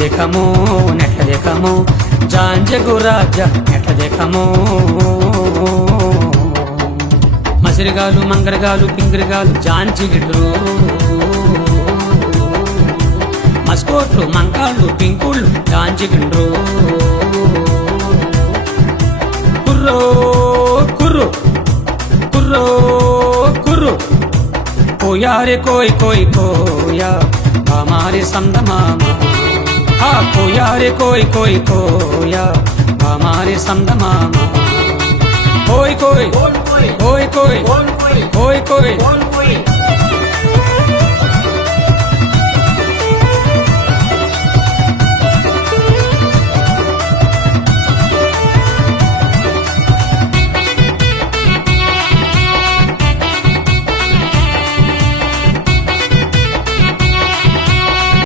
देखमो net देखमो जांजगु राजा net देखमो మసిరిగాలు మంగరగాలు పింగరగాలు జాంచిగిడ్రు మస్కోట్లు మంకాళ్ళు పింకుళ్ళు జాంచిగిండ్రు కుర్రో కుర్రు కుర్రో కుర్రు కోయారే కోయ్ కోయ్ కోయా हमारे समदमामा कोयारे कोई कोई कोया हमारे समदमामा कोई कोई कोई कोई कोई कोई